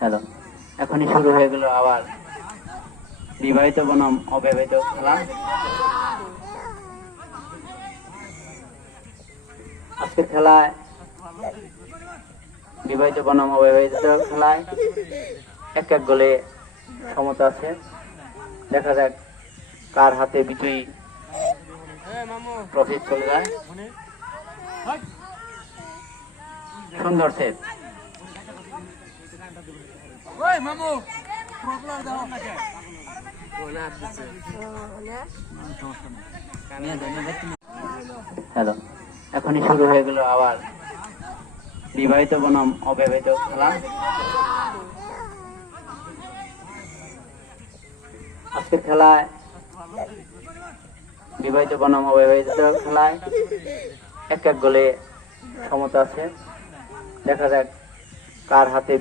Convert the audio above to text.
Hello, এখনই শুরু হয়ে গেল আবার বিবাহিত বনাম অবিবাহিত খেলা। আজকের খেলায় বিবাহিত বনাম অবিবাহিত খেলায় এক এক গোলে সমতা আছে। দেখা যাক কার হাতে বিজয়ী ট্রফি চলে যায়। সুন্দর সেট। হ্যালো, এখনই শুরু হয়ে গেল আবার বিবাহিত বনাম অবিবাহিত খেলা। আজকের খেলায় বিবাহিত বনাম অবিবাহিত খেলায় এক এক গোলে সমতা আছে। দেখা যাক কার হাতে